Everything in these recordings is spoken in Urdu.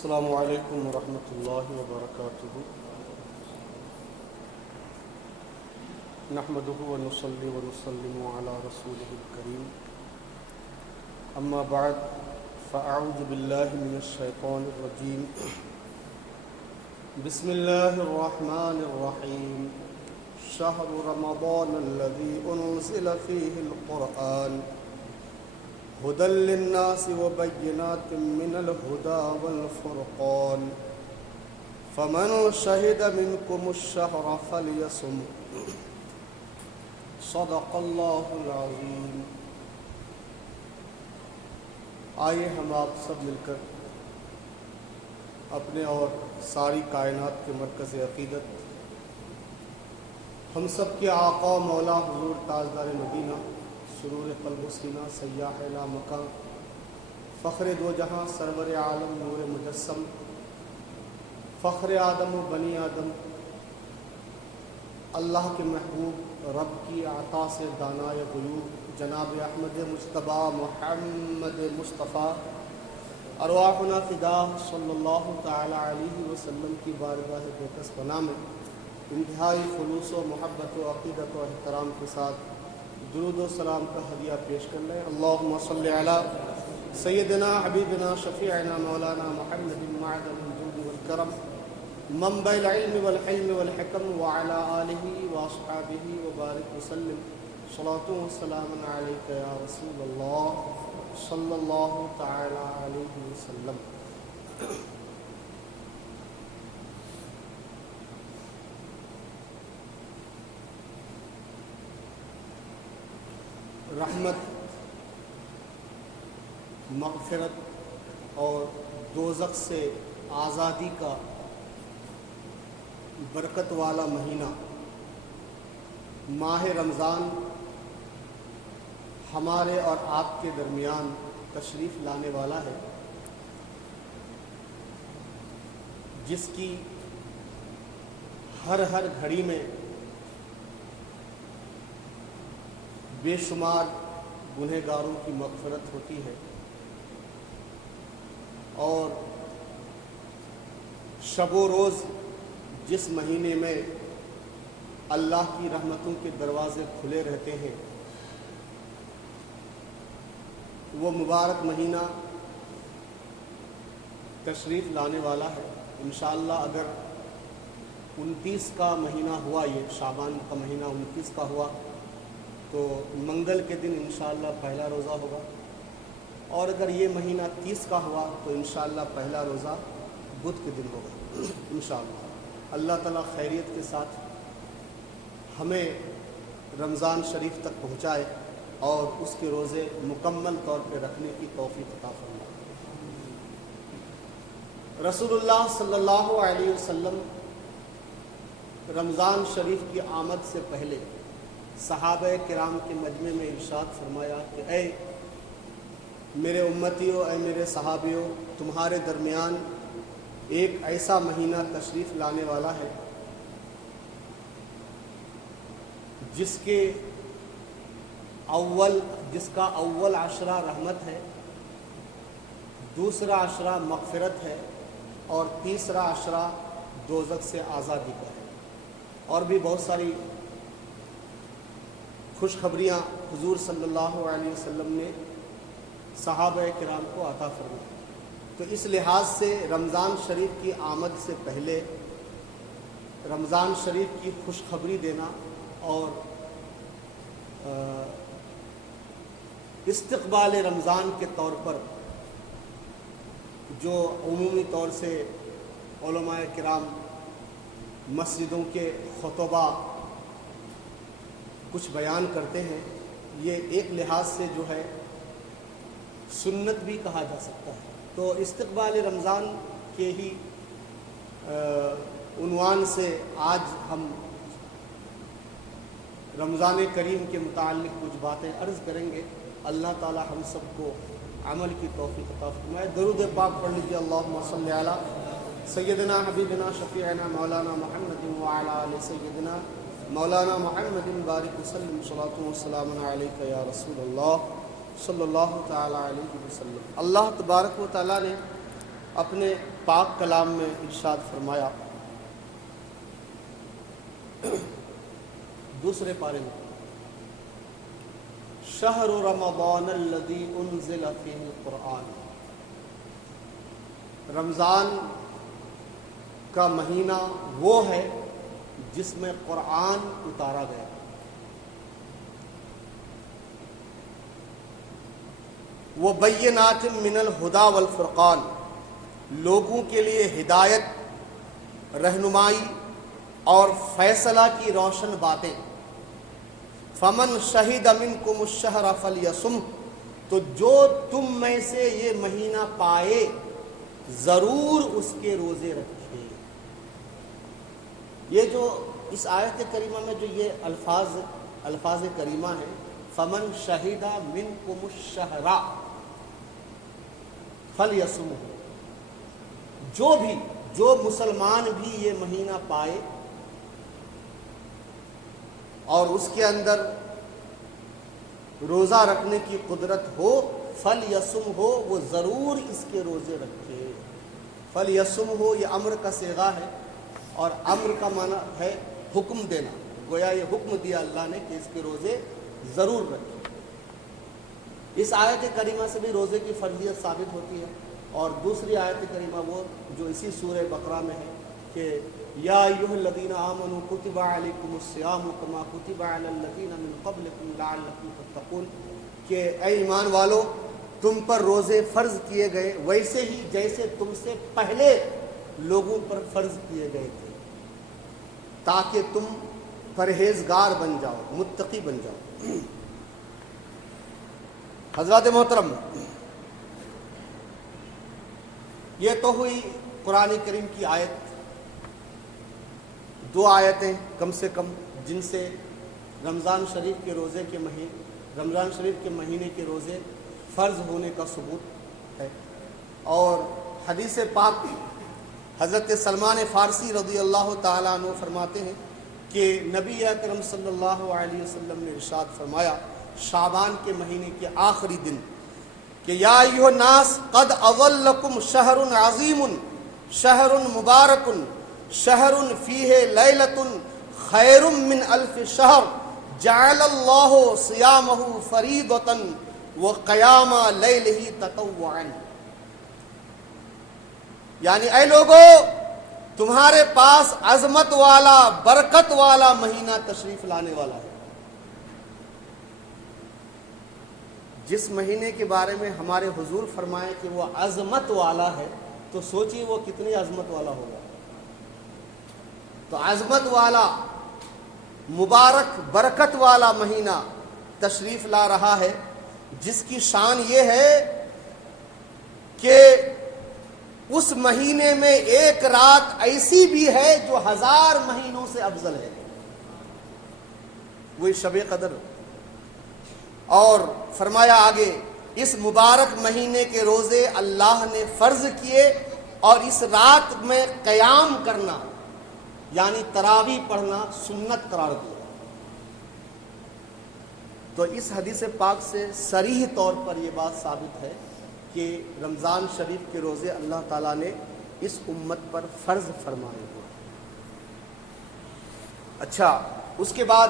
السلام علیکم ورحمۃ اللہ وبرکاتہ۔ نحمده ونصلي ونسلم على رسوله الكريم، اما بعد فاعوذ باللہ من الشیطان الرجیم، بسم اللہ الرحمن الرحیم۔ شہر رمضان الذی انزل فیہ القرآن هدى للناس وبينات من الهدى والفرقان، فمن شهد منكم الشهر فليصم۔ صدق اللہ العظیم۔ آئیے ہم آپ سب مل کر اپنے اور ساری کائنات کے مرکز عقیدت، ہم سب کے آقا مولا حضور تاجدار مدینہ، سرور قلب و سینہ، سیاح لا مکان، فخر دو جہاں، سرور عالم، نور مجسم، فخر آدم و بنی آدم، اللہ کے محبوب رب کی عطا سے دانائے غیوب جناب احمد مجتبیٰ محمد مصطفیٰ، ارواحنا فدا صلی اللہ تعالی علیہ وسلم کی بارگاہ بےکس پناہ میں انتہائی خلوص و محبت و عقیدت و احترام کے ساتھ درود و سلام کا ہدیہ پیش کر لیں۔ اللہم صلی علی سیدنا حبیبنا شفیعنا مولانا محمد معدن الجود والکرم، منبع العلم والحلم والحکم، وعلی آلہ واصحابہ وبارک وسلم۔ صلاۃ و سلام علیک یا رسول اللہ صلی اللہ تعالی علیہ وسلم۔ رحمت، مغفرت اور دوزخ سے آزادی کا برکت والا مہینہ ماہ رمضان ہمارے اور آپ کے درمیان تشریف لانے والا ہے، جس کی ہر گھڑی میں بے شمار گنہگاروں کی مغفرت ہوتی ہے، اور شب و روز جس مہینے میں اللہ کی رحمتوں کے دروازے کھلے رہتے ہیں، وہ مبارک مہینہ تشریف لانے والا ہے۔ انشاءاللہ اگر 29 کا مہینہ ہوا، یہ شعبان کا مہینہ 29 کا ہوا، تو منگل کے دن انشاءاللہ پہلا روزہ ہوگا، اور اگر یہ مہینہ 30 کا ہوا تو انشاءاللہ پہلا روزہ بدھ کے دن ہوگا انشاءاللہ۔ اللہ تعالیٰ خیریت کے ساتھ ہمیں رمضان شریف تک پہنچائے اور اس کے روزے مکمل طور پہ رکھنے کی توفیق عطا فرمائے۔ رسول اللہ صلی اللہ علیہ وسلم رمضان شریف کی آمد سے پہلے صحابہ کرام کے مجمع میں ارشاد فرمایا کہ اے میرے امتیوں، اے میرے صحابیوں، تمہارے درمیان ایک ایسا مہینہ تشریف لانے والا ہے جس کا اول عشرہ رحمت ہے، دوسرا عشرہ مغفرت ہے، اور تیسرا عشرہ دوزخ سے آزادی کا ہے۔ اور بھی بہت ساری خوشخبریاں حضور صلی اللہ علیہ وسلم نے صحابہ کرام کو عطا فرمائی۔ تو اس لحاظ سے رمضان شریف کی آمد سے پہلے رمضان شریف کی خوشخبری دینا اور استقبال رمضان کے طور پر جو عمومی طور سے علماء کرام مسجدوں کے خطبہ کچھ بیان کرتے ہیں، یہ ایک لحاظ سے جو ہے سنت بھی کہا جا سکتا ہے۔ تو استقبال رمضان کے ہی عنوان سے آج ہم رمضان کریم کے متعلق کچھ باتیں عرض کریں گے۔ اللہ تعالی ہم سب کو عمل کی توفیق عطا فرمائے۔ درود پاک پڑھ لیجیے۔ اللہم صلی علی سیدنا حبیبنا شفیعنا مولانا محمد وعلی آل سیدنا مولانا محمد بارک وسلم۔ صلاۃ و سلام علیک یا رسول اللہ صلی اللہ تعالی علیہ وسلم۔ اللہ تبارک و تعالیٰ نے اپنے پاک کلام میں ارشاد فرمایا دوسرے پارے میں، شہر رمضان الذی انزل فیہ القرآن، رمضان کا مہینہ وہ ہے جس میں قرآن اتارا گیا۔ وَبَيِّنَاتٍ مِّنَ الْهُدَى وَالْفُرْقَانِ، لوگوں کے لیے ہدایت، رہنمائی اور فیصلہ کی روشن باتیں۔ فَمَنْ شَهِدَ مِنْكُمُ الشَّهْرَ فَلْيَصُمْهُ، تو جو تم میں سے یہ مہینہ پائے ضرور اس کے روزے رکھے۔ یہ جو اس آیت کریمہ میں جو یہ الفاظ کریمہ ہیں، فَمَنْ شَهِدَ مِنْكُمُ الشَّهْرَ فَلْيَصُمْهُ، جو مسلمان بھی یہ مہینہ پائے اور اس کے اندر روزہ رکھنے کی قدرت ہو، فَلْيَصُمْهُ، وہ ضرور اس کے روزے رکھے۔ فَلْيَصُمْهُ یہ امر کا صیغہ ہے، اور امر کا معنی ہے حکم دینا، گویا یہ حکم دیا اللہ نے کہ اس کے روزے ضرور رکھیں۔ اس آیت کریمہ سے بھی روزے کی فرضیت ثابت ہوتی ہے، اور دوسری آیت کریمہ وہ جو اسی سورہ بقرہ میں ہے کہ یا ایھا الذین آمنوا کتب علیکم الصیام کما کتب علی الذین من قبلکم لعلکم تتقون، کہ اے ایمان والو تم پر روزے فرض کیے گئے ویسے ہی جیسے تم سے پہلے لوگوں پر فرض کیے گئے تھے، تاکہ تم پرہیزگار بن جاؤ، متقی بن جاؤ۔ حضرات محترم، یہ تو ہوئی قرآن کریم کی آیت، دو آیتیں کم سے کم جن سے رمضان شریف کے مہینے کے روزے فرض ہونے کا ثبوت ہے۔ اور حدیث پاک حضرت سلمان فارسی رضی اللہ تعالیٰ عنہ فرماتے ہیں کہ نبی اکرم صلی اللہ علیہ وسلم نے ارشاد فرمایا شعبان کے مہینے کے آخری دن کہ یا ایھا الناس قد اظلکم شہر عظیم شہر مبارک شہر فیہ لیلۃ خیر من الف شہر جعل اللہ صیامہ فریضۃ وقیام لیلہ تطوعا، یعنی اے لوگو تمہارے پاس عظمت والا برکت والا مہینہ تشریف لانے والا ہے۔ جس مہینے کے بارے میں ہمارے حضور فرمائے کہ وہ عظمت والا ہے، تو سوچیے وہ کتنی عظمت والا ہوگا۔ تو عظمت والا مبارک برکت والا مہینہ تشریف لا رہا ہے، جس کی شان یہ ہے کہ اس مہینے میں ایک رات ایسی بھی ہے جو 1000 مہینوں سے افضل ہے، وہی شب قدر۔ اور فرمایا آگے اس مبارک مہینے کے روزے اللہ نے فرض کیے، اور اس رات میں قیام کرنا یعنی تراویح پڑھنا سنت قرار دیا۔ تو اس حدیث پاک سے صریح طور پر یہ بات ثابت ہے کہ رمضان شریف کے روزے اللہ تعالیٰ نے اس امت پر فرض فرمائے ہوئے۔ اچھا، اس کے بعد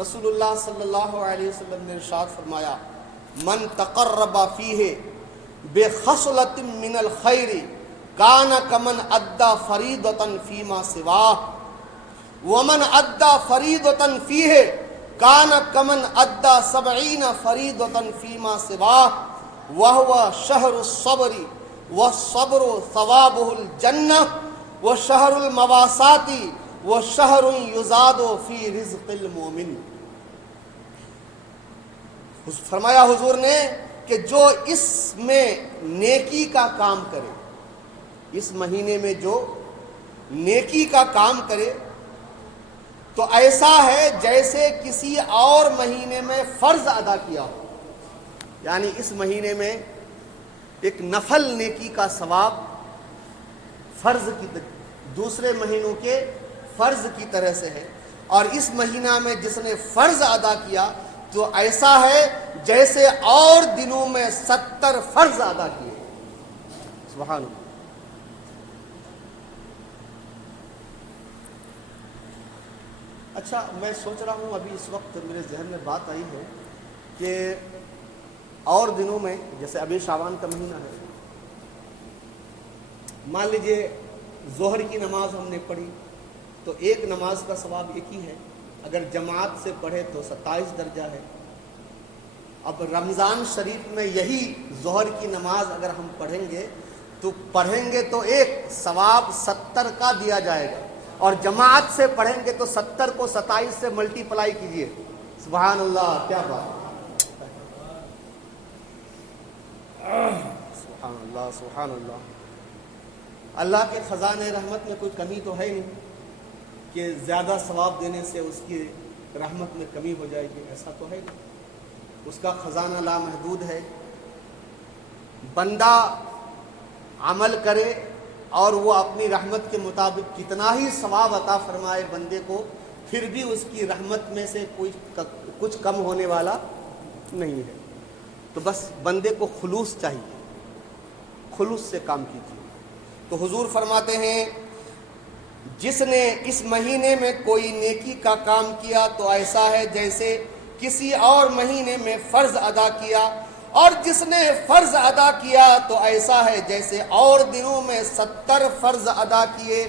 رسول اللہ صلی اللہ علیہ وسلم نے ارشاد فرمایا من تقرب فیہ بخصلۃ من الخیر کان کمن ادى فریضۃ فیما سواہ ومن ادى فریضۃ فیہ کان کمن ادى 70 فریضۃ فیما سواہ وهو شهر الصبر والصبر ثوابه الجنہ وشهر المواسات وشهر يزاد في رزق المؤمن۔ فرمایا حضور نے کہ جو اس میں نیکی کا کام کرے، اس مہینے میں جو نیکی کا کام کرے تو ایسا ہے جیسے کسی اور مہینے میں فرض ادا کیا ہو، یعنی اس مہینے میں ایک نفل نیکی کا ثواب فرض کی دوسرے مہینوں کے فرض کی طرح سے ہے، اور اس مہینہ میں جس نے فرض ادا کیا تو ایسا ہے جیسے اور دنوں میں 70 فرض ادا کیے۔ سبحان اللہ۔ اچھا میں سوچ رہا ہوں ابھی اس وقت میرے ذہن میں بات آئی ہے کہ اور دنوں میں جیسے ابھی شعبان کا مہینہ ہے، مان لیجئے ظہر کی نماز ہم نے پڑھی تو ایک نماز کا ثواب ایک ہی ہے، اگر جماعت سے پڑھے تو 27 درجہ ہے۔ اب رمضان شریف میں یہی ظہر کی نماز اگر ہم پڑھیں گے تو ایک ثواب 70 کا دیا جائے گا، اور جماعت سے پڑھیں گے تو 70 کو 27 سے ملٹی پلائی کیجئے۔ سبحان اللہ، کیا بات، سبحان اللہ سبحان اللہ۔ اللہ کے خزانے رحمت میں کوئی کمی تو ہے نہیں کہ زیادہ ثواب دینے سے اس کی رحمت میں کمی ہو جائے گی، ایسا تو ہے نہیں، اس کا خزانہ لامحدود ہے۔ بندہ عمل کرے اور وہ اپنی رحمت کے مطابق کتنا ہی ثواب عطا فرمائے بندے کو، پھر بھی اس کی رحمت میں سے کچھ کم ہونے والا نہیں ہے۔ تو بس بندے کو خلوص چاہیے، خلوص سے کام کیجیے۔ تو حضور فرماتے ہیں جس نے اس مہینے میں کوئی نیکی کا کام کیا تو ایسا ہے جیسے کسی اور مہینے میں فرض ادا کیا، اور جس نے فرض ادا کیا تو ایسا ہے جیسے اور دنوں میں 70 فرض ادا کیے۔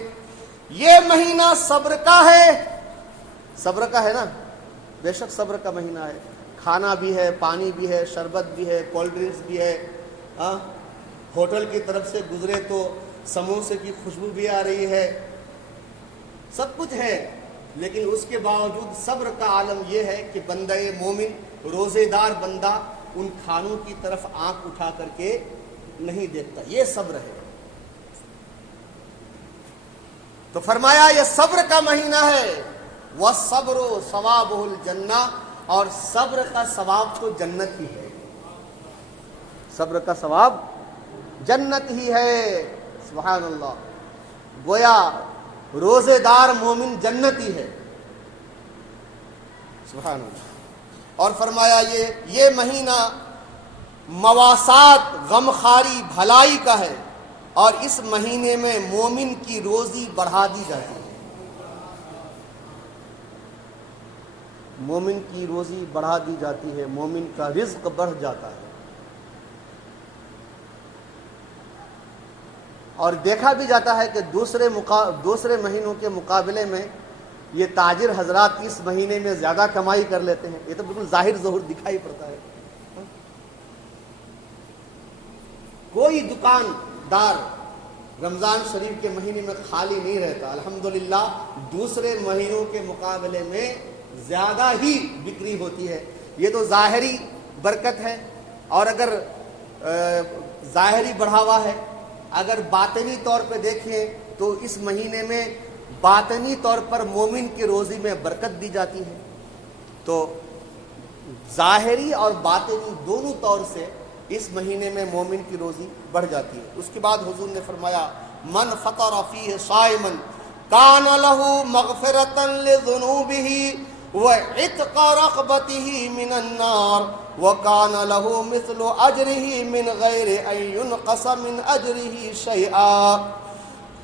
یہ مہینہ صبر کا ہے، صبر کا ہے نا، بے شک صبر کا مہینہ ہے، کھانا بھی ہے، پانی بھی ہے، شربت بھی ہے، کولڈ ڈرنکس بھی ہے، ہوٹل کی طرف سے گزرے تو سموسے کی خوشبو بھی آ رہی ہے، سب کچھ ہے، لیکن اس کے باوجود صبر کا عالم یہ ہے کہ بندہ مومن، روزے دار بندہ ان کھانوں کی طرف آنکھ اٹھا کر کے نہیں دیکھتا، یہ صبر ہے۔ تو فرمایا یہ صبر کا مہینہ ہے، وَالصَّبْرُ ثَوَابُهُ الْجَنَّةُ، اور صبر کا ثواب تو جنت ہی ہے، صبر کا ثواب جنت ہی ہے۔ سبحان اللہ، گویا روزے دار مومن جنتی ہے، سبحان اللہ۔ اور فرمایا یہ مہینہ مواسات، غمخواری، بھلائی کا ہے، اور اس مہینے میں مومن کی روزی بڑھا دی جاتی ہے، مومن کی روزی بڑھا دی جاتی ہے، مومن کا رزق بڑھ جاتا ہے۔ اور دیکھا بھی جاتا ہے کہ دوسرے مہینوں کے مقابلے میں یہ تاجر حضرات اس مہینے میں زیادہ کمائی کر لیتے ہیں، یہ تو بالکل ظاہر ظہور دکھائی پڑتا ہے۔ کوئی دکاندار رمضان شریف کے مہینے میں خالی نہیں رہتا، الحمدللہ دوسرے مہینوں کے مقابلے میں زیادہ ہی بکری ہوتی ہے۔ یہ تو ظاہری برکت ہے، اور اگر ظاہری بڑھاوا ہے، اگر باطنی طور پہ دیکھیں تو اس مہینے میں باطنی طور پر مومن کی روزی میں برکت دی جاتی ہے۔ تو ظاہری اور باطنی دونوں طور سے اس مہینے میں مومن کی روزی بڑھ جاتی ہے۔ اس کے بعد حضور نے فرمایا من فطر فیہ صائما کان لہ مغفرۃ لذنوبہ وعتق رقبتہ من النار وکان لہ مثل اجرہ من غیر ان ینقص من اجرہ شیئا۔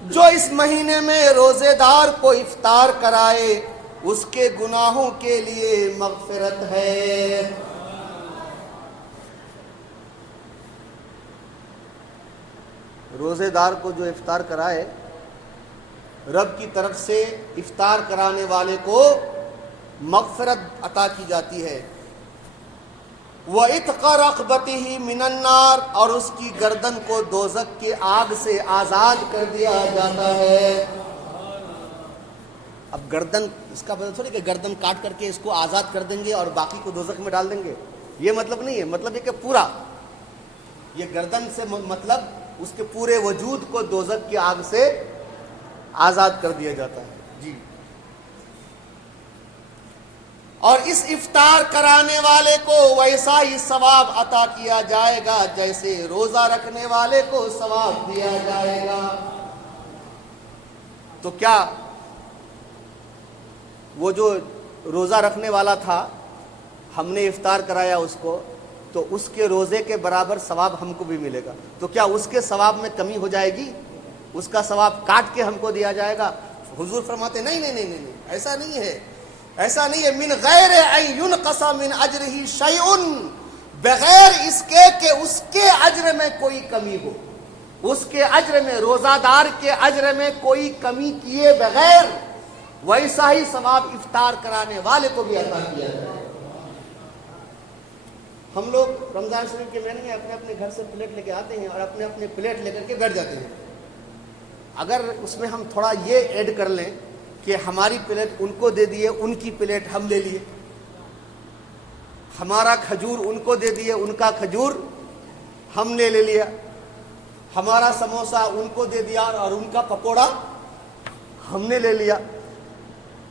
جو اس مہینے میں روزے دار کو افطار کرائے اس کے گناہوں کے لیے مغفرت ہے۔ روزے دار کو جو افطار کرائے، رب کی طرف سے افطار کرانے والے کو مغفرت عطا کی جاتی ہے۔ وَعِتْقَ رَقْبَتِهِ مِنَ النَّارِ، اور اس کی گردن کو دوزخ کے آگ سے آزاد کر دیا جاتا ہے۔ اب گردن، اس کا مطلب تھوڑی کہ گردن کاٹ کر کے اس کو آزاد کر دیں گے اور باقی کو دوزخ میں ڈال دیں گے، یہ مطلب نہیں ہے، مطلب یہ کہ پورا، یہ گردن سے مطلب اس کے پورے وجود کو دوزخ کی آگ سے آزاد کر دیا جاتا ہے۔ جی، اور اس افطار کرانے والے کو ویسا ہی ثواب عطا کیا جائے گا جیسے روزہ رکھنے والے کو ثواب دیا جائے گا۔ تو کیا وہ جو روزہ رکھنے والا تھا، ہم نے افطار کرایا اس کو، تو اس کے روزے کے برابر ثواب ہم کو بھی ملے گا، تو کیا اس کے ثواب میں کمی ہو جائے گی؟ اس کا ثواب کاٹ کے ہم کو دیا جائے گا؟ حضور فرماتے نہیں نہیں نہیں نہیں، ایسا نہیں ہے۔ ایسا نہیں ہے من غیر ان ينقص من اجرہ شیء، بغیر اس کے کہ اس کے اجر میں کوئی کمی ہو، اس کے اجر میں، روزہ دار کے اجر میں کوئی کمی کیے بغیر ویسا ہی ثواب افطار کرانے والے کو بھی عطا کیا جائے۔ ہم لوگ رمضان شریف کے مہینے میں اپنے اپنے گھر سے پلیٹ لے کے آتے ہیں اور اپنے اپنے پلیٹ لے کر کے بیٹھ جاتے ہیں۔ اگر اس میں ہم تھوڑا یہ ایڈ کر لیں کہ ہماری پلیٹ ان کو دے دیے، ان کی پلیٹ ہم لے لیے، ہمارا کھجور ان کو دے دیے، ان کا کھجور ہم نے لے لیا، ہمارا سموسہ ان کو دے دیا اور ان کا پکوڑا ہم نے لے لیا،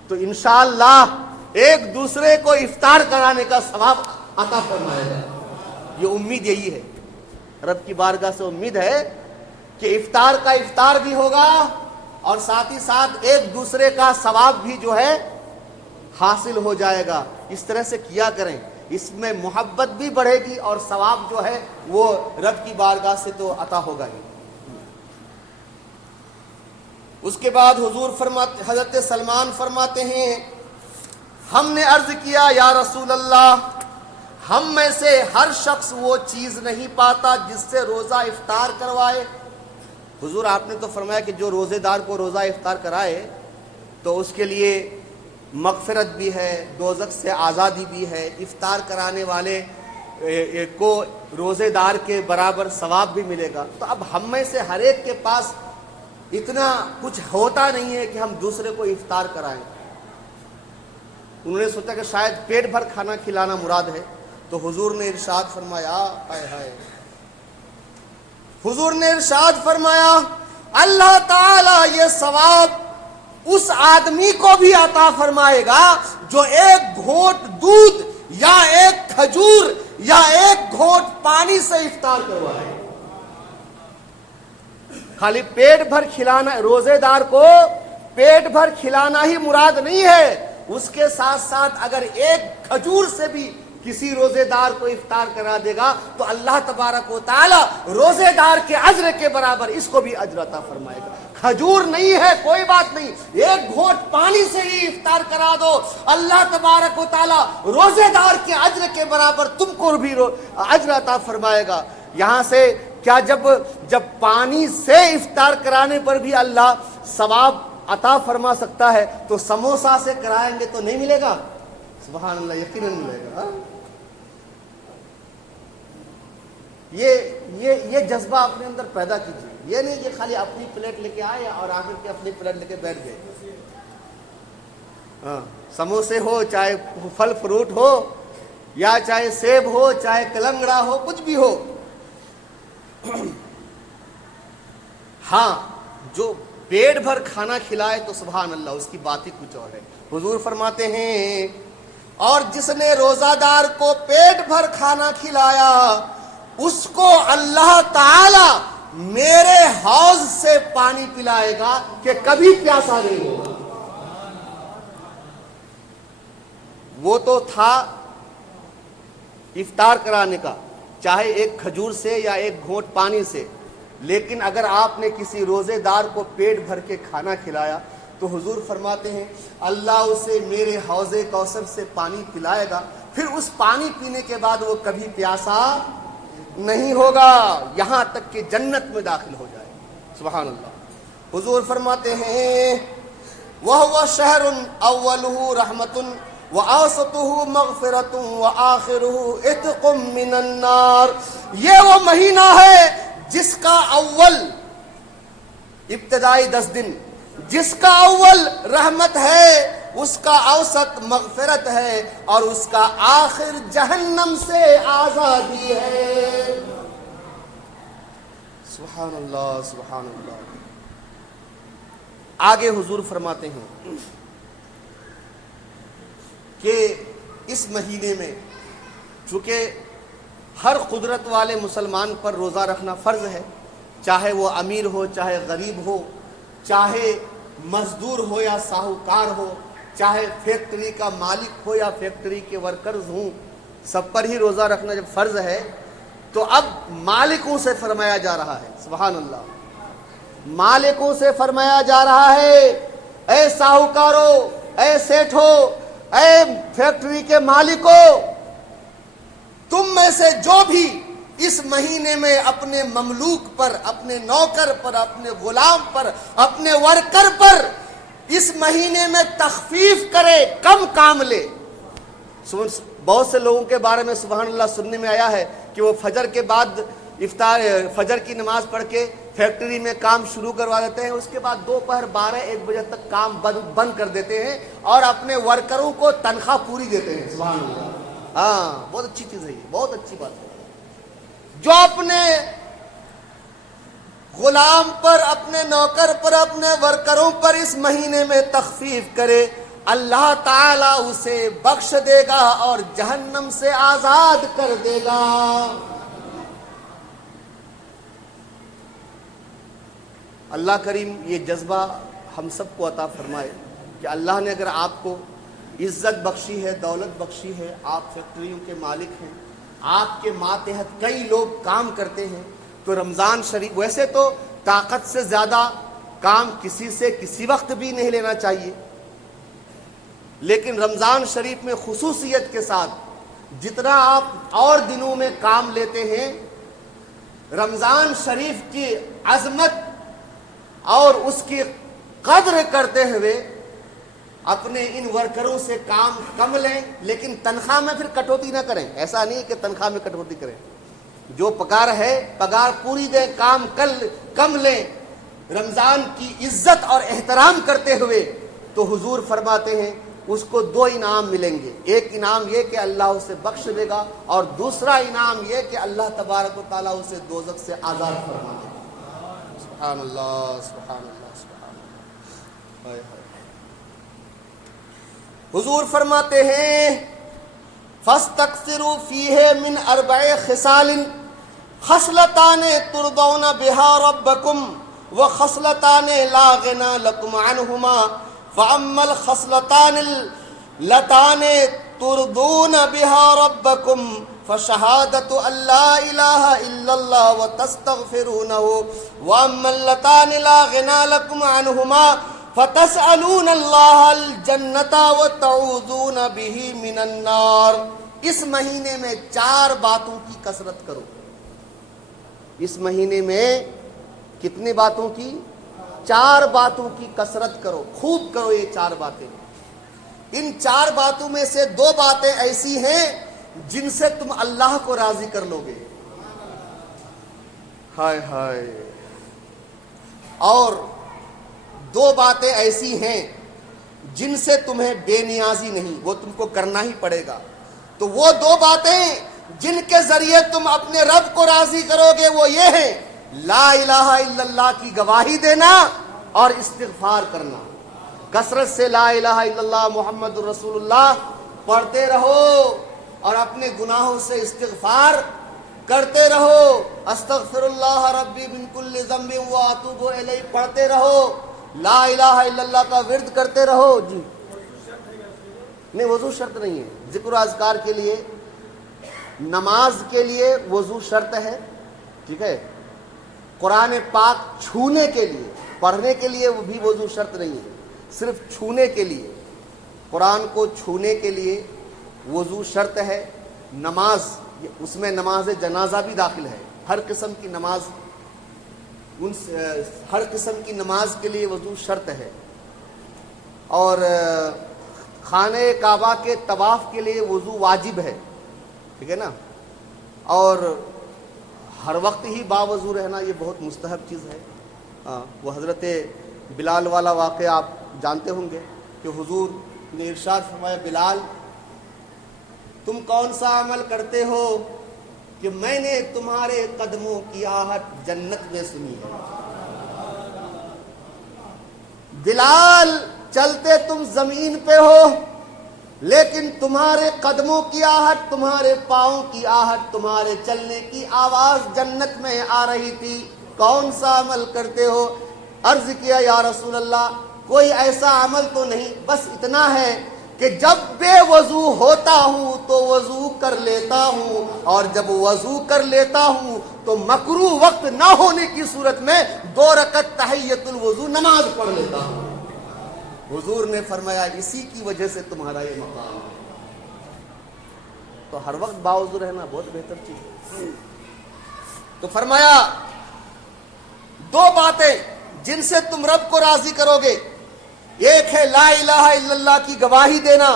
تو انشاءاللہ ایک دوسرے کو افطار کرانے کا ثواب عطا فرمائے گا۔ یہ امید یہی ہے، رب کی بارگاہ سے امید ہے کہ افطار کا افطار بھی ہوگا اور ساتھ ہی ساتھ ایک دوسرے کا ثواب بھی جو ہے حاصل ہو جائے گا۔ اس طرح سے کیا کریں، اس میں محبت بھی بڑھے گی اور ثواب جو ہے وہ رب کی بارگاہ سے تو عطا ہوگا ہی۔ اس کے بعد حضرت سلمان فرماتے ہیں، ہم نے عرض کیا یا رسول اللہ، ہم میں سے ہر شخص وہ چیز نہیں پاتا جس سے روزہ افطار کروائے۔ حضور آپ نے تو فرمایا کہ جو روزے دار کو روزہ افطار کرائے تو اس کے لیے مغفرت بھی ہے، دوزخ سے آزادی بھی ہے، افطار کرانے والے کو روزے دار کے برابر ثواب بھی ملے گا۔ تو اب ہم میں سے ہر ایک کے پاس اتنا کچھ ہوتا نہیں ہے کہ ہم دوسرے کو افطار کرائیں۔ انہوں نے سوچا کہ شاید پیٹ بھر کھانا کھلانا مراد ہے، تو حضور نے ارشاد فرمایا، ہائے ہائے، حضور نے ارشاد فرمایا اللہ تعالی یہ ثواب اس آدمی کو بھی عطا فرمائے گا جو ایک گھونٹ دودھ یا ایک کھجور یا ایک گھونٹ پانی سے افطار کروائے۔ خالی پیٹ بھر کھلانا، روزے دار کو پیٹ بھر کھلانا ہی مراد نہیں ہے، اس کے ساتھ ساتھ اگر ایک کھجور سے بھی کسی روزے دار کو افطار کرا دے گا تو اللہ تبارک و تعالی روزے دار کے اجر کے برابر اس کو بھی اجر عطا فرمائے گا۔ کھجور نہیں ہے کوئی بات نہیں، ایک گھونٹ پانی سے ہی افطار کرا دو، اللہ تبارک و تعالی روزے دار کے اجر کے برابر تم کو بھی اجر عطا فرمائے گا۔ یہاں سے کیا جب پانی سے افطار کرانے پر بھی اللہ ثواب عطا فرما سکتا ہے تو سموسہ سے کرائیں گے تو نہیں ملے گا؟ سبحان اللہ، یقیناً ملے گا۔ یہ جذبہ اپنے اندر پیدا کیجیے، یہ نہیں کہ خالی اپنی پلیٹ لے کے آئے اور آخر کے اپنی پلیٹ لے کے بیٹھ گئے۔ سموسے ہو، چاہے پھل فروٹ ہو، یا چاہے سیب ہو، چاہے کلنگڑا ہو، کچھ بھی ہو، ہاں جو پیٹ بھر کھانا کھلائے تو سبحان اللہ اس کی بات ہی کچھ اور ہے۔ حضور فرماتے ہیں اور جس نے روزہ دار کو پیٹ بھر کھانا کھلایا اس کو اللہ تعالی میرے حوض سے پانی پلائے گا کہ کبھی پیاسا نہیں ہوگا۔ وہ تو تھا افطار کرانے کا، چاہے ایک کھجور سے یا ایک گھونٹ پانی سے، لیکن اگر آپ نے کسی روزے دار کو پیٹ بھر کے کھانا کھلایا تو حضور فرماتے ہیں اللہ اسے میرے حوض کوثر سے پانی پلائے گا، پھر اس پانی پینے کے بعد وہ کبھی پیاسا نہیں ہوگا یہاں تک کہ جنت میں داخل ہو جائے۔ سبحان اللہ۔ حضور فرماتے ہیں وَهُوَ شَهْرٌ أَوَّلُهُ رَحْمَةٌ وَأَوْسَطُهُ مَغْفِرَةٌ وَآخِرُهُ عِتْقٌ مِّنَ النَّارِ۔ یہ وہ مہینہ ہے جس کا اول ابتدائی 10 دن، جس کا اول رحمت ہے، اس کا اوسط مغفرت ہے اور اس کا آخر جہنم سے آزادی ہے۔ سبحان اللہ، سبحان اللہ۔ آگے حضور فرماتے ہیں کہ اس مہینے میں چونکہ ہر قدرت والے مسلمان پر روزہ رکھنا فرض ہے، چاہے وہ امیر ہو، چاہے غریب ہو، چاہے مزدور ہو یا ساہوکار ہو، چاہے فیکٹری کا مالک ہو یا فیکٹری کے ورکرز ہوں، سب پر ہی روزہ رکھنا جب فرض ہے تو اب مالکوں سے فرمایا جا رہا ہے۔ سبحان اللہ، مالکوں سے فرمایا جا رہا ہے اے ساہوکارو، اے سیٹھو، اے فیکٹری کے مالکوں، تم میں سے جو بھی اس مہینے میں اپنے مملوک پر، اپنے نوکر پر، اپنے غلام پر، اپنے ورکر پر اس مہینے میں تخفیف کرے، کم کام لے۔ بہت سے لوگوں کے بارے میں سبحان اللہ سننے میں آیا ہے کہ وہ فجر کے بعد فجر کی نماز پڑھ کے فیکٹری میں کام شروع کروا دیتے ہیں، اس کے بعد دوپہر 12-1 بجے تک کام بند کر دیتے ہیں اور اپنے ورکروں کو تنخواہ پوری دیتے ہیں۔ سبحان اللہ، ہاں بہت اچھی چیز ہے یہ، بہت اچھی بات ہے۔ جو اپنے غلام پر، اپنے نوکر پر، اپنے ورکروں پر اس مہینے میں تخفیف کرے، اللہ تعالیٰ اسے بخش دے گا اور جہنم سے آزاد کر دے گا۔ اللہ کریم یہ جذبہ ہم سب کو عطا فرمائے کہ اللہ نے اگر آپ کو عزت بخشی ہے، دولت بخشی ہے، آپ فیکٹریوں کے مالک ہیں، آپ کے ماتحت کئی لوگ کام کرتے ہیں، تو رمضان شریف، ویسے تو طاقت سے زیادہ کام کسی سے کسی وقت بھی نہیں لینا چاہیے، لیکن رمضان شریف میں خصوصیت کے ساتھ جتنا آپ اور دنوں میں کام لیتے ہیں، رمضان شریف کی عظمت اور اس کی قدر کرتے ہوئے اپنے ان ورکروں سے کام کم لیں، لیکن تنخواہ میں پھر کٹوتی نہ کریں۔ ایسا نہیں کہ تنخواہ میں کٹوتی کریں، جو پگار ہے پگار پوری دیں، کام کم لیں، رمضان کی عزت اور احترام کرتے ہوئے۔ تو حضور فرماتے ہیں اس کو 2 انعام ملیں گے، ایک انعام یہ کہ اللہ اسے بخش دے گا، اور دوسرا انعام یہ کہ اللہ تبارک و تعالیٰ اسے دوزخ سے آزاد فرما دے گا۔ سبحان اللہ، سبحان اللہ، سبحان اللہ۔ حضور فرماتے ہیں فَاسْتَكْثِرُوا فِيهِ مِنْ 4 خِصَالٍ خَصْلَتَانِ تُرْضَوْنَ بِهَا رَبَّكُمْ وَخَصْلَتَانِ لَا غِنَىٰ لَكُمْ عَنْهُمَا فَأَمَّا الْخَصْلَتَانِ اللَّتَانِ تُرْضُونَ بِهَا رَبَّكُمْ فَشَهَادَةُ أَن لَّا إِلَٰهَ إِلَّا اللَّهُ وَتَسْتَغْفِرُونَهُ وَأَمَّا اللَّتَانِ لَا غِنَىٰ لَكُمْ عَنْهُمَا فَتَسْأَلُونَ اللَّهَ الْجَنَّةَ وَتَعُوذُونَ بِهِ مِنَ النَّارِ۔ اس مہینے میں 4 باتوں کی کثرت کرو۔ اس مہینے میں کتنی باتوں کی؟ 4 باتوں کی کثرت کرو، خوب کرو یہ 4 باتیں۔ ان 4 باتوں میں سے 2 باتیں ایسی ہیں جن سے تم اللہ کو راضی کر لو گے۔ ہائے ہائے۔ اور 2 باتیں ایسی ہیں جن سے تمہیں بے نیازی نہیں، وہ تم کو کرنا ہی پڑے گا۔ تو وہ 2 باتیں جن کے ذریعے تم اپنے رب کو راضی کرو گے وہ یہ ہیں، لا الہ الا اللہ کی گواہی دینا اور استغفار کرنا۔ کثرت سے لا الہ الا اللہ محمد رسول اللہ پڑھتے رہو اور اپنے گناہوں سے استغفار کرتے رہو۔ استغفر اللہ ربی من کل ذنب واتوب الیہ پڑھتے رہو، لا الہ الا اللہ کا ورد کرتے رہو۔ جی نہیں، وضو شرط نہیں ہے، ذکر و اذکار کے لیے، نماز کے لیے وضو شرط ہے، ٹھیک ہے۔ قرآن پاک چھونے کے لیے، پڑھنے کے لیے وہ بھی وضو شرط نہیں ہے، صرف چھونے کے لیے، قرآن کو چھونے کے لیے وضو شرط ہے۔ نماز، اس میں نماز جنازہ بھی داخل ہے، ہر قسم کی نماز، ہر قسم کی نماز کے لیے وضو شرط ہے۔ اور خانہ کعبہ کے طواف کے لیے وضو واجب ہے، ٹھیک ہے نا۔ اور ہر وقت ہی باوضو رہنا یہ بہت مستحب چیز ہے۔ وہ حضرت بلال والا واقعہ آپ جانتے ہوں گے کہ حضور نے ارشاد فرمایا، بلال تم کون سا عمل کرتے ہو کہ میں نے تمہارے قدموں کی آہٹ جنت میں سنی ہے۔ بلال چلتے تم زمین پہ ہو، لیکن تمہارے قدموں کی آہٹ، تمہارے پاؤں کی آہٹ، تمہارے چلنے کی آواز جنت میں آ رہی تھی۔ کون سا عمل کرتے ہو؟ عرض کیا یا رسول اللہ کوئی ایسا عمل تو نہیں، بس اتنا ہے کہ جب بے وضو ہوتا ہوں تو وضو کر لیتا ہوں، اور جب وضو کر لیتا ہوں تو مکروہ وقت نہ ہونے کی صورت میں 2 رکعت تحیۃ الوضو نماز پڑھ لیتا ہوں۔ حضور نے فرمایا اسی کی وجہ سے تمہارا یہ مقام ہے. تو ہر وقت باوضو رہنا بہت بہتر چیز ہے. تو فرمایا دو باتیں جن سے تم رب کو راضی کرو گے، ایک ہے لا الہ الا اللہ کی گواہی دینا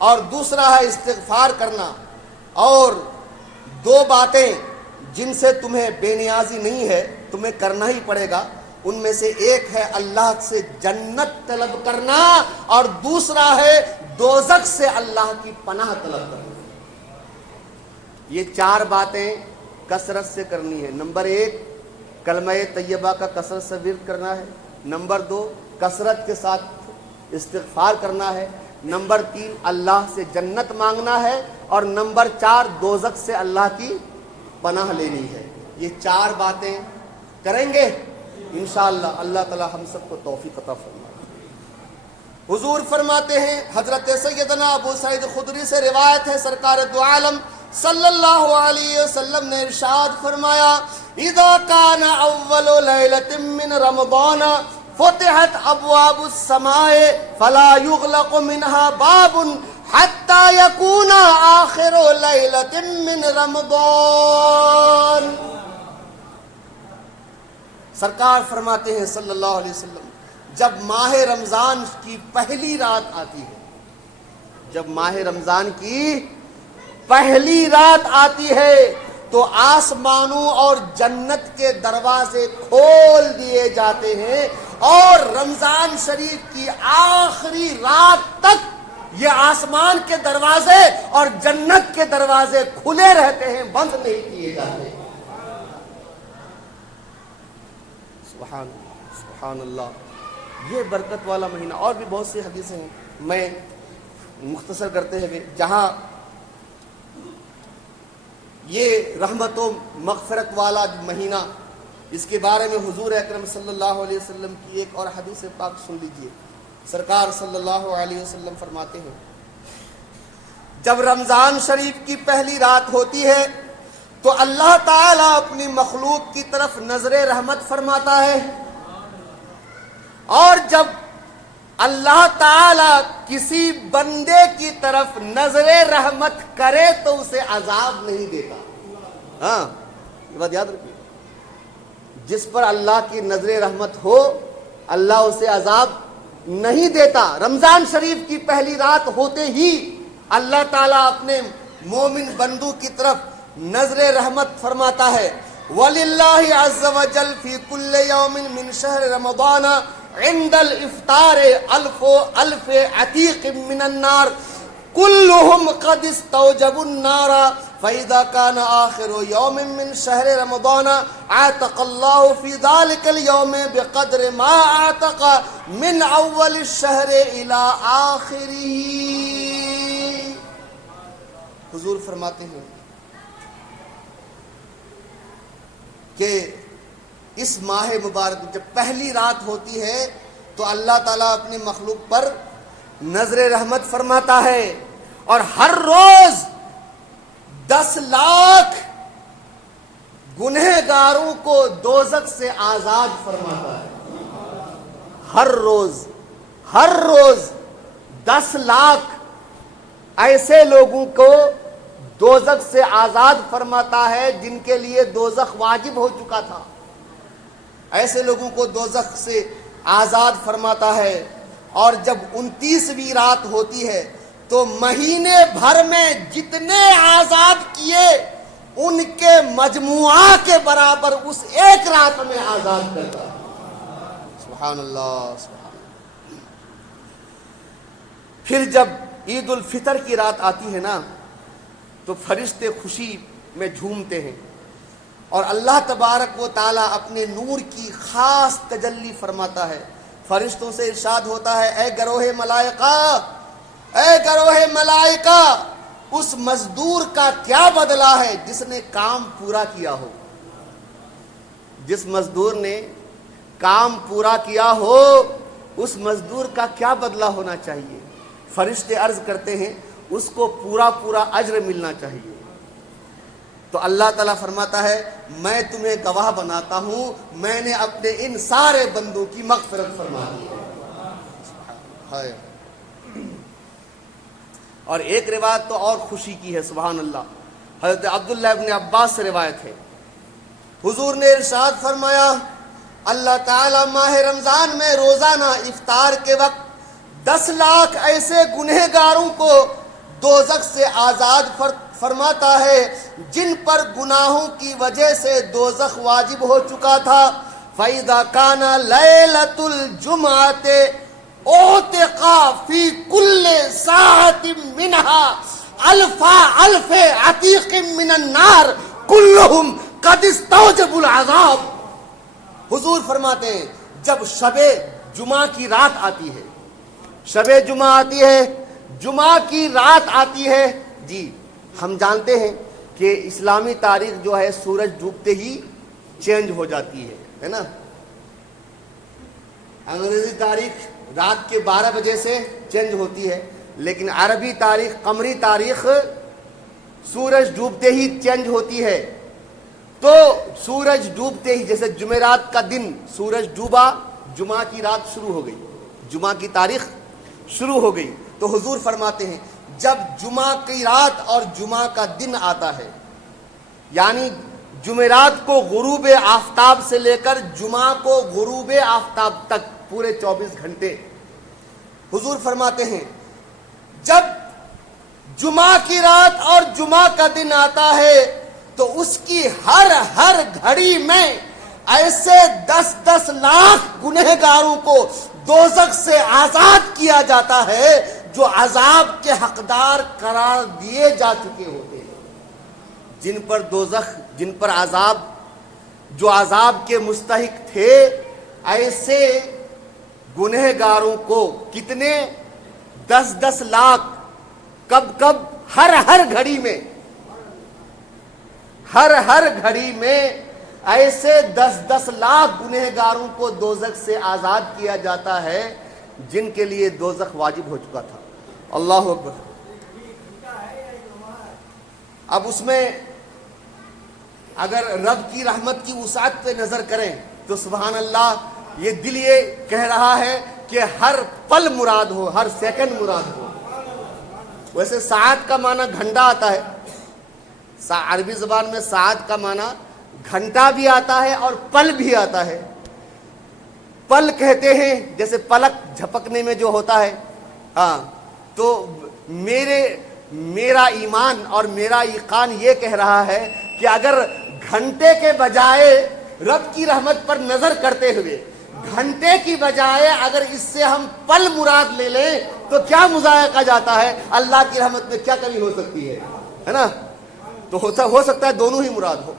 اور دوسرا ہے استغفار کرنا. اور دو باتیں جن سے تمہیں بے نیازی نہیں ہے، تمہیں کرنا ہی پڑے گا. ان میں سے ایک ہے اللہ سے جنت طلب کرنا اور دوسرا ہے دوزخ سے اللہ کی پناہ طلب کرنا. یہ چار باتیں کثرت سے کرنی ہے. نمبر ایک، کلمہ طیبہ کا کثرت سے ورد کرنا ہے. نمبر دو، کثرت کے ساتھ استغفار کرنا ہے. نمبر تین، اللہ سے جنت مانگنا ہے. اور نمبر چار، دوزخ سے اللہ کی پناہ لینی ہے. یہ چار باتیں کریں گے انشاءاللہ اللہ تعالی ہم سب کو توفیق عطا فرمائے. حضور فرماتے ہیں، حضرت سیدنا ابو سعید خدری سے روایت ہے، سرکار دو عالم صلی اللہ علیہ وسلم نے ارشاد فرمایا، اذا کان اول لیلۃ من رمضان فتحت ابواب السماء فلا یغلق منها باب حتی یکون آخر لیلۃ من رمضان. سرکار فرماتے ہیں صلی اللہ علیہ وسلم، جب ماہ رمضان کی پہلی رات آتی ہے، جب ماہ رمضان کی پہلی رات آتی ہے تو آسمانوں اور جنت کے دروازے کھول دیے جاتے ہیں اور رمضان شریف کی آخری رات تک یہ آسمان کے دروازے اور جنت کے دروازے کھلے رہتے ہیں، بند نہیں کیے جاتے. سبحان اللہ. یہ برکت والا مہینہ. اور بھی بہت سی حدیثیں ہیں، میں مختصر کرتے ہوئے، جہاں یہ رحمت و مغفرت والا مہینہ، اس کے بارے میں حضور اکرم صلی اللہ علیہ وسلم کی ایک اور حدیث پاک سن لیجئے. سرکار صلی اللہ علیہ وسلم فرماتے ہیں، جب رمضان شریف کی پہلی رات ہوتی ہے تو اللہ تعالیٰ اپنی مخلوق کی طرف نظر رحمت فرماتا ہے، اور جب اللہ تعالیٰ کسی بندے کی طرف نظر رحمت کرے تو اسے عذاب نہیں دیتا. ہاں یہ بات یاد رکھیے، جس پر اللہ کی نظر رحمت ہو اللہ اسے عذاب نہیں دیتا. رمضان شریف کی پہلی رات ہوتے ہی اللہ تعالیٰ اپنے مومن بندو کی طرف نظر رحمت فرماتا ہے. وَلِلَّهِ عَزَّ وَجَلْ فِي كُلِّ يَوْمٍ مِّن شَهْرِ رَمَضَانَ عِنْدَ الْإِفْطَارِ أَلْفُ عَتِيقٍ مِّنَ النَّارِ كُلُّهُمْ قَدْ اسْتَوْجَبُوا النَّارَ فَإِذَا كَانَ آخِرُ يَوْمٍ مِّن شَهْرِ رَمَضَانَ عَاتَقَ اللَّهُ فِي ذَلِكَ الْيَوْمِ بِقَدْرِ مَا عَاتَقَ مِنْ أَوَّلِ الشَّهْرِ إِلَى آخِرِهِ. حضور فرماتے ہیں کہ اس ماہ مبارک جب پہلی رات ہوتی ہے تو اللہ تعالیٰ اپنی مخلوق پر نظر رحمت فرماتا ہے اور ہر روز 10 لاکھ گنہگاروں کو دوزخ سے آزاد فرماتا ہے. ہر روز 10 لاکھ ایسے لوگوں کو دوزخ سے آزاد فرماتا ہے جن کے لیے دوزخ واجب ہو چکا تھا. ایسے لوگوں کو دوزخ سے آزاد فرماتا ہے. اور جب 29ویں رات ہوتی ہے تو مہینے بھر میں جتنے آزاد کیے ان کے مجموعہ کے برابر اس ایک رات میں آزاد کرتا. سبحان اللہ سبحان اللہ. پھر جب عید الفطر کی رات آتی ہے نا تو فرشتے خوشی میں جھومتے ہیں اور اللہ تبارک و تعالیٰ اپنے نور کی خاص تجلی فرماتا ہے. فرشتوں سے ارشاد ہوتا ہے، اے گروہ ملائکہ، اس مزدور کا کیا بدلہ ہے جس نے کام پورا کیا ہو. جس مزدور نے کام پورا کیا ہو اس مزدور کا کیا بدلہ ہونا چاہیے. فرشتے عرض کرتے ہیں اس کو پورا اجر ملنا چاہیے. تو اللہ تعالیٰ فرماتا ہے میں تمہیں گواہ بناتا ہوں، میں نے اپنے ان سارے بندوں کی مغفرت فرما دی ہے. ہے۔ اور ایک روایت تو اور خوشی کی ہے، سبحان اللہ، حضرت عبداللہ ابن عباس سے روایت ہے، حضور نے ارشاد فرمایا اللہ تعالی ماہ رمضان میں روزانہ افطار کے وقت 10 لاکھ ایسے گنہگاروں کو دوزخ سے آزاد فرماتا ہے جن پر گناہوں کی وجہ سے دوزخ واجب ہو چکا تھا۔ فَإِذَا كَانَ لَيْلَةُ الْجُمْعَةِ اُعْتِقَ فِي كُلِّ سَاعَةٍ مِنْهَا أَلْفَ عَتِيقٍ مِنَ النَّارِ كُلُّهُمْ قَدْ اسْتَوْجَبُوا الْعَذَابَ۔ حضور فرماتے ہیں جب شب جمعہ کی رات آتی ہے، شب جمعہ آتی ہے، جمعہ کی رات آتی ہے، جی ہم جانتے ہیں کہ اسلامی تاریخ جو ہے سورج ڈوبتے ہی چینج ہو جاتی ہے نا، انگریزی تاریخ رات کے 12 بجے سے چینج ہوتی ہے، لیکن عربی تاریخ، قمری تاریخ سورج ڈوبتے ہی چینج ہوتی ہے۔ تو سورج ڈوبتے ہی، جیسے جمعرات کا دن سورج ڈوبا، جمعہ کی رات شروع ہو گئی، جمعہ کی تاریخ شروع ہو گئی۔ تو حضور فرماتے ہیں جب جمعہ کی رات اور جمعہ کا دن آتا ہے، یعنی جمعرات کو غروب آفتاب سے لے کر جمعہ کو غروب آفتاب تک پورے 24 گھنٹے، حضور فرماتے ہیں جب جمعہ کی رات اور جمعہ کا دن آتا ہے تو اس کی ہر گھڑی میں ایسے 10 لاکھ گنہگاروں کو دوزخ سے آزاد کیا جاتا ہے جو عذاب کے حقدار قرار دیے جا چکے ہوتے ہیں، جن پر عذاب، جو عذاب کے مستحق تھے، ایسے گنہگاروں کو کتنے 10 لاکھ، کب ہر گھڑی میں، ہر گھڑی میں ایسے 10 لاکھ گنہگاروں کو دوزخ سے آزاد کیا جاتا ہے جن کے لیے دوزخ واجب ہو چکا تھا۔ اللہ اکبر۔ اب اس میں اگر رب کی رحمت کی وسعت پہ نظر کریں تو سبحان اللہ، یہ دل یہ کہہ رہا ہے کہ ہر پل مراد ہو، ہر سیکنڈ مراد ہو۔ ویسے ساعت کا معنی گھنٹہ آتا ہے، عربی زبان میں ساعت کا معنی گھنٹہ بھی آتا ہے اور پل بھی آتا ہے۔ پل کہتے ہیں جیسے پلک جھپکنے میں جو ہوتا ہے، ہاں، تو میرا ایمان اور میرا یقین یہ کہہ رہا ہے کہ اگر گھنٹے کے بجائے رب کی رحمت پر نظر کرتے ہوئے گھنٹے کی بجائے اگر اس سے ہم پل مراد لے لیں تو کیا مذائقہ جاتا ہے، اللہ کی رحمت میں کیا کمی ہو سکتی ہے نا؟ تو ہو سکتا ہے دونوں ہی مراد ہو،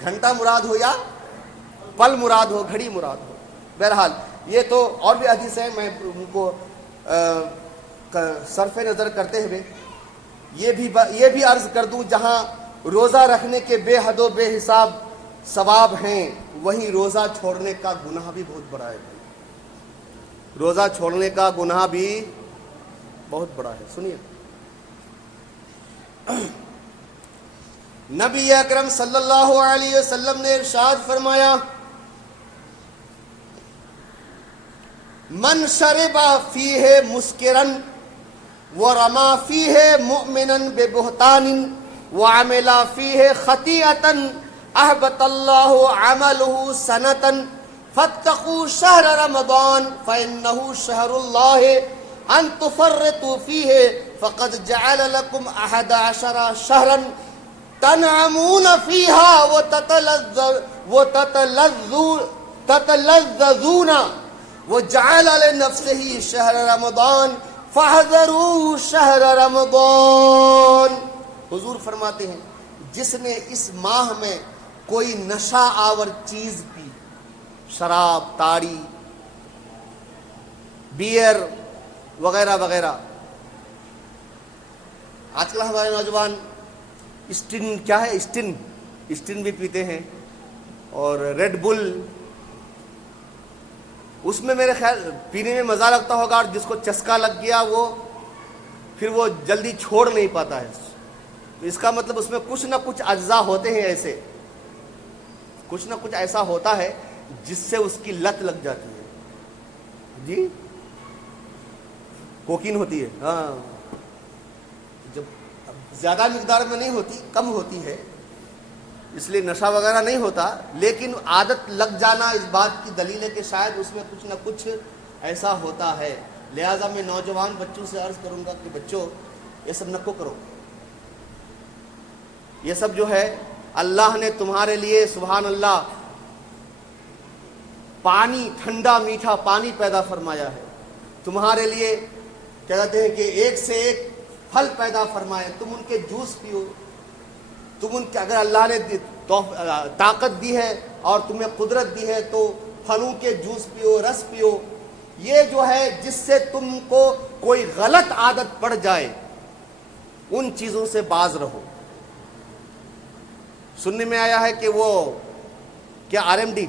گھنٹہ مراد ہو یا پل مراد ہو، گھڑی مراد ہو۔ بہرحال یہ تو اور بھی حدیث ہے، میں ان کو صرف نظر کرتے ہوئے یہ بھی عرض کر دوں، جہاں روزہ رکھنے کے بے حد و بے حساب ثواب ہیں، وہیں روزہ چھوڑنے کا گناہ بھی بہت بڑا ہے۔ روزہ چھوڑنے کا گناہ بھی بہت بڑا ہے۔ سنیے، نبی اکرم صلی اللہ علیہ وسلم نے ارشاد فرمایا من شرب فیہ مسکرن ورما فیہ مؤمنا ببہتان وعمل فیہ خطیئتا احبط اللہ عملہ سنتا فاتقوا شہر رمضان فإنہ شہر اللہ ان تفرطوا فیہ فقد جعل لکم 11 شہرا تنعمون فیہا وتتلذذون وجعل لنفسہ شہر رمضان فاحذروا شہر رمضان۔ حضور فرماتے ہیں جس نے اس ماہ میں کوئی نشہ آور چیز پی، شراب، تاڑی، بیئر وغیرہ وغیرہ، آج کل ہمارے نوجوان اسٹن، کیا ہے اسٹن بھی پیتے ہیں، اور ریڈ بل، اس میں میرے خیال پینے میں مزہ لگتا ہوگا، اور جس کو چسکا لگ گیا وہ پھر وہ جلدی چھوڑ نہیں پاتا ہے۔ تو اس کا مطلب اس میں کچھ نہ کچھ اجزاء ہوتے ہیں، ایسے کچھ نہ کچھ ایسا ہوتا ہے جس سے اس کی لت لگ جاتی ہے۔ جی کوکین ہوتی ہے، ہاں جب زیادہ مقدار میں نہیں ہوتی، کم ہوتی ہے، اس لیے نشہ وغیرہ نہیں ہوتا، لیکن عادت لگ جانا اس بات کی دلیل ہے کہ شاید اس میں کچھ نہ کچھ ایسا ہوتا ہے۔ لہٰذا میں نوجوان بچوں سے عرض کروں گا کہ بچوں یہ سب نہ کرو، یہ سب جو ہے اللہ نے تمہارے لیے سبحان اللہ پانی، ٹھنڈا میٹھا پانی پیدا فرمایا ہے، تمہارے لیے کیا کہتے ہیں کہ ایک سے ایک پھل پیدا فرمائے، تم ان کے جوس پیو، تم ان کے، اگر اللہ نے طاقت دی ہے اور تمہیں قدرت دی ہے تو پھلوں کے جوس پیو، رس پیو۔ یہ جو ہے جس سے تم کو کوئی غلط عادت پڑ جائے ان چیزوں سے باز رہو۔ سننے میں آیا ہے کہ وہ کیا آر ایم ڈی،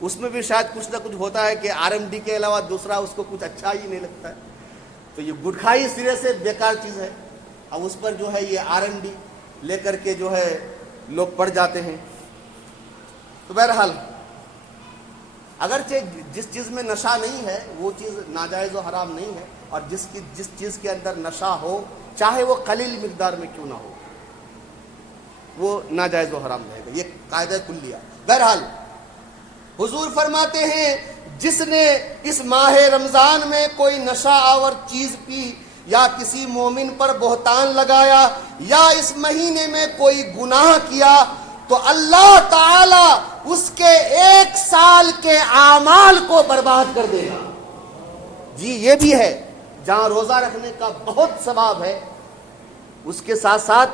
اس میں بھی شاید کچھ نہ کچھ ہوتا ہے کہ آر ایم ڈی کے علاوہ دوسرا اس کو کچھ اچھا ہی نہیں لگتا ہے، تو یہ گٹکھائی سرے سے بیکار چیز ہے۔ اب اس پر جو ہے یہ آر ایم ڈی لے کر کے جو ہے لوگ پڑ جاتے ہیں۔ تو بہرحال اگرچہ جس چیز میں نشہ نہیں ہے وہ چیز ناجائز و حرام نہیں ہے، اور جس چیز کے اندر نشہ ہو چاہے وہ قلیل مقدار میں کیوں نہ ہو وہ ناجائز و حرام رہے گا، یہ قاعدہ کلیہ۔ بہرحال حضور فرماتے ہیں جس نے اس ماہ رمضان میں کوئی نشہ آور چیز پی یا کسی مومن پر بہتان لگایا یا اس مہینے میں کوئی گناہ کیا تو اللہ تعالی اس کے 1 سال کے اعمال کو برباد کر دے گا۔ جی یہ بھی ہے، جہاں روزہ رکھنے کا بہت ثواب ہے اس کے ساتھ ساتھ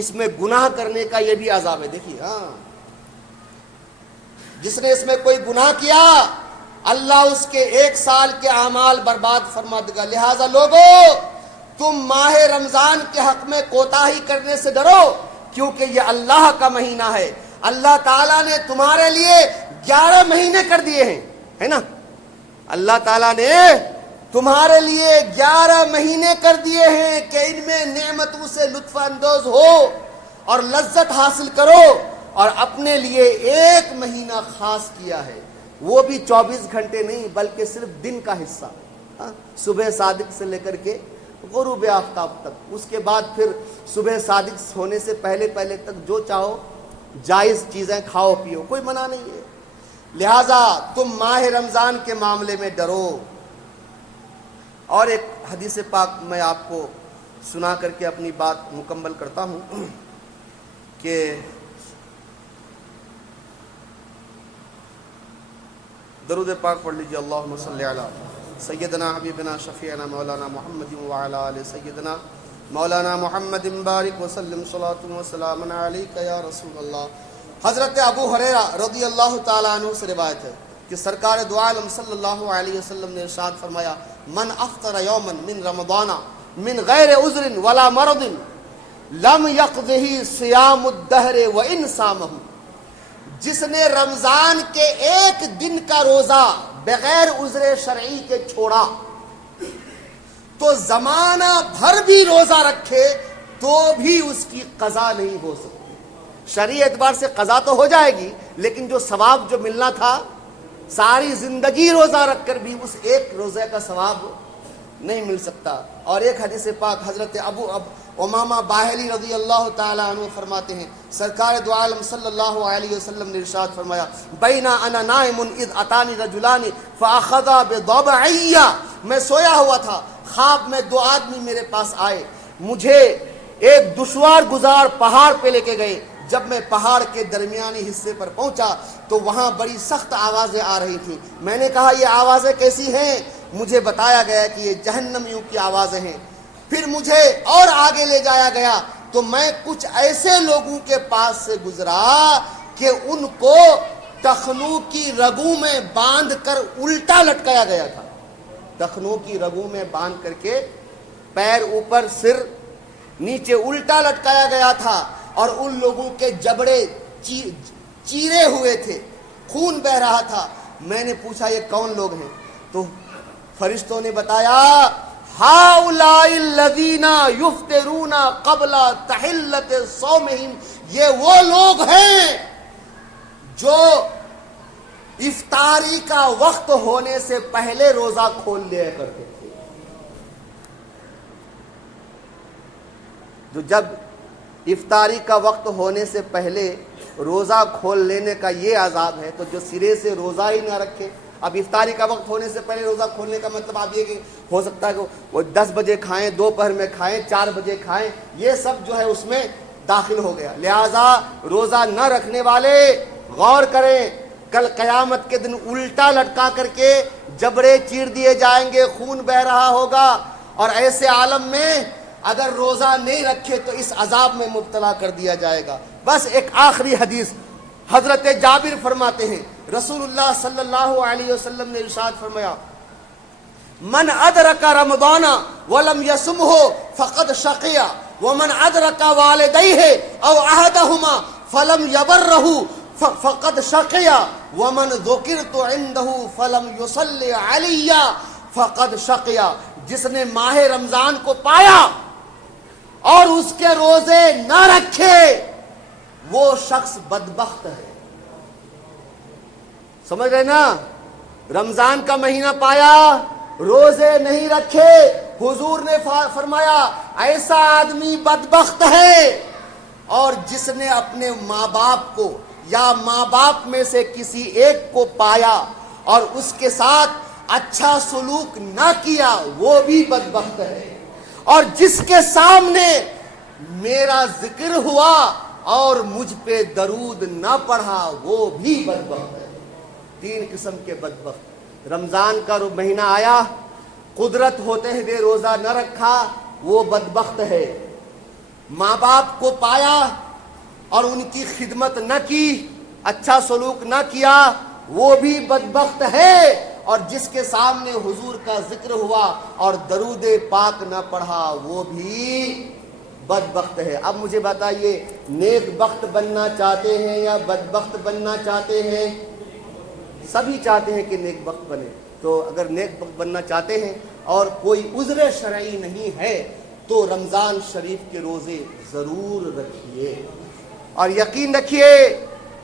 اس میں گناہ کرنے کا یہ بھی عذاب ہے۔ دیکھیے ہاں، جس نے اس میں کوئی گناہ کیا اللہ اس کے 1 سال کے اعمال برباد فرما دے گا۔ لہذا لوگوں تم ماہ رمضان کے حق میں کوتاہی کرنے سے ڈرو، کیونکہ یہ اللہ کا مہینہ ہے۔ اللہ تعالیٰ نے تمہارے لیے 11 مہینے کر دیے ہیں، ہے نا؟ اللہ تعالیٰ نے تمہارے لیے 11 مہینے کر دیے ہیں کہ ان میں نعمتوں سے لطف اندوز ہو اور لذت حاصل کرو، اور اپنے لیے 1 مہینہ خاص کیا ہے، وہ بھی 24 گھنٹے نہیں بلکہ صرف دن کا حصہ، صبح صادق سے لے کر کے غروب آفتاب تک، اس کے بعد پھر صبح صادق ہونے سے پہلے تک جو چاہو جائز چیزیں کھاؤ پیو، کوئی منع نہیں ہے۔ لہذا تم ماہ رمضان کے معاملے میں ڈرو۔ اور ایک حدیث پاک میں آپ کو سنا کر کے اپنی بات مکمل کرتا ہوں کہ درود پاک پڑھ لیجیے، اللہم صلی علی سیدنا حبیبنا شفیعنا مولانا محمد وعلی آل سیدنا مولانا محمد بارک وسلم صلاۃ وسلام علیک یا رسول اللہ۔ حضرت ابو ہریرہ رضی اللہ تعالیٰ عنہ سے روایت ہے کہ سرکار دو عالم صلی اللہ علیہ وسلم نے ارشاد فرمایا، من افطر یوما من رمضان من غیر عذر ولا مرض لم یقضہ صیام الدہر وان صامہ، جس نے رمضان کے 1 دن کا روزہ بغیر عذر شرعی کے چھوڑا تو زمانہ بھر بھی روزہ رکھے تو بھی اس کی قضا نہیں ہو سکتی۔ شرعی اعتبار سے قضا تو ہو جائے گی، لیکن جو ثواب جو ملنا تھا ساری زندگی روزہ رکھ کر بھی اس 1 روزے کا ثواب نہیں مل سکتا۔ اور ایک حدیث پاک حضرت ابو امامہ باہلی رضی اللہ تعالی عنہ فرماتے ہیں، سرکار دو عالم صلی اللہ علیہ وسلم نے ارشاد فرمایا، بین انا نائم اذ اتانی رجلان فاخذا بضبعی، میں سویا ہوا تھا، خواب میں 2 آدمی میرے پاس آئے، مجھے ایک دشوار گزار پہاڑ پہ لے کے گئے۔ جب میں پہاڑ کے درمیانی حصے پر پہنچا تو وہاں بڑی سخت آوازیں آ رہی تھیں۔ میں نے کہا یہ آوازیں کیسی ہیں؟ مجھے بتایا گیا کہ یہ جہنمیوں کی آوازیں ہیں۔ پھر مجھے اور آگے لے جایا گیا تو میں کچھ ایسے لوگوں کے پاس سے گزرا کہ ان کو ٹخنوں کی رگوں میں باندھ کر الٹا لٹکایا گیا تھا، ٹخنوں کی رگوں میں باندھ کر کے پیر اوپر سر نیچے الٹا لٹکایا گیا تھا، اور ان لوگوں کے جبڑے چیرے ہوئے تھے، خون بہ رہا تھا۔ میں نے پوچھا یہ کون لوگ ہیں؟ تو فرشتوں نے بتایا، ہؤلاء الذین یفطرون قبل تحلۃ صومہم، یہ وہ لوگ ہیں جو افطاری کا وقت ہونے سے پہلے روزہ کھول لیا کرتے تھے۔ جو جب افطاری کا وقت ہونے سے پہلے روزہ کھول لینے کا یہ عذاب ہے، تو جو سرے سے روزہ ہی نہ رکھے. اب افطاری کا وقت ہونے سے پہلے روزہ کھولنے کا مطلب آپ یہ کہ ہو سکتا ہے کہ وہ 10 بجے کھائیں، دوپہر میں کھائیں، 4 بجے کھائیں، یہ سب جو ہے اس میں داخل ہو گیا. لہذا روزہ نہ رکھنے والے غور کریں، کل قیامت کے دن الٹا لٹکا کر کے جبڑے چیر دیے جائیں گے، خون بہ رہا ہوگا، اور ایسے عالم میں اگر روزہ نہیں رکھے تو اس عذاب میں مبتلا کر دیا جائے گا. بس ایک آخری حدیث، حضرت جابر فرماتے ہیں رسول اللہ صلی اللہ علیہ وسلم نے ارشاد فرمایا، من ادرک رمضان ولم یصمہ فقد شقی ومن ادرک والدیہ او احدہما فلم یبرہ فقد شقی ومن ذکرت عندہ فلم یصلی علی فقد شقی. جس نے ماہ رمضان کو پایا اور اس کے روزے نہ رکھے وہ شخص بدبخت ہے. سمجھ رہے نا؟ رمضان کا مہینہ پایا، روزے نہیں رکھے، حضور نے فرمایا ایسا آدمی بدبخت ہے. اور جس نے اپنے ماں باپ کو یا ماں باپ میں سے کسی ایک کو پایا اور اس کے ساتھ اچھا سلوک نہ کیا وہ بھی بدبخت ہے. اور جس کے سامنے میرا ذکر ہوا اور مجھ پہ درود نہ پڑھا وہ بھی بدبخت ہے. 3 قسم کے بدبخت. رمضان کا مہینہ آیا، قدرت ہوتے ہوئے روزہ نہ رکھا وہ بدبخت ہے. ماں باپ کو پایا اور ان کی خدمت نہ کی، اچھا سلوک نہ کیا وہ بھی بدبخت ہے. اور جس کے سامنے حضور کا ذکر ہوا اور درود پاک نہ پڑھا وہ بھی بدبخت ہے. اب مجھے بتائیے، نیک بخت بننا چاہتے ہیں یا بدبخت بننا چاہتے ہیں؟ سبھی چاہتے ہیں کہ نیک بخت بنے. تو اگر نیک بخت بننا چاہتے ہیں اور کوئی عذر شرعی نہیں ہے تو رمضان شریف کے روزے ضرور رکھیے. اور یقین رکھیے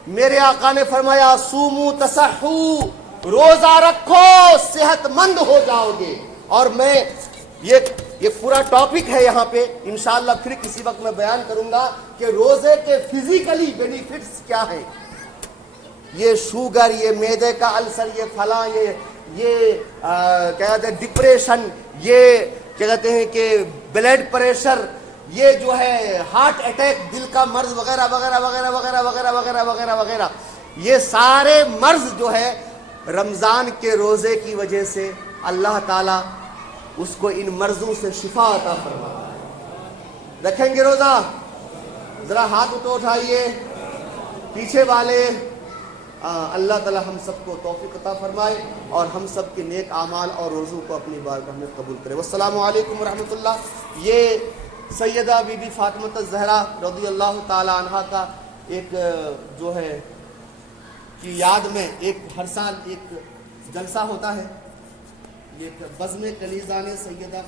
میرے آقا نے فرمایا صوموا تصحوا، روزہ رکھو صحت مند ہو جاؤ گے. اور میں یہ پورا ٹاپک ہے یہاں پہ، انشاءاللہ پھر کسی وقت میں بیان کروں گا کہ روزے کے فزیکلی بینیفٹس کیا ہیں. یہ شوگر، یہ معدے کا السر، یہ فلاں، یہ کیا کہتے ہیں ڈپریشن، یہ کیا کہتے ہیں کہ بلڈ پریشر، یہ جو ہے ہارٹ اٹیک، دل کا مرض وغیرہ وغیرہ وغیرہ وغیرہ وغیرہ وغیرہ وغیرہ وغیرہ، یہ سارے مرض جو ہے رمضان کے روزے کی وجہ سے اللہ تعالیٰ اس کو ان مرضوں سے شفا عطا فرماتا ہے. رکھیں گے روزہ؟ ذرا ہاتھ تو اٹھائیے پیچھے والے. اللہ تعالیٰ ہم سب کو توفیق عطا فرمائے اور ہم سب کے نیک اعمال اور روزوں کو اپنی بارگاہ میں قبول کرے. والسلام علیکم ورحمۃ اللہ. یہ سیدہ بی بی فاطمہ الزہرا رضی اللہ تعالی عنہا کا ایک جو ہے کی یاد میں ہر سال ایک جلسہ ہوتا ہے. یہ بزم کنیزان سیدہ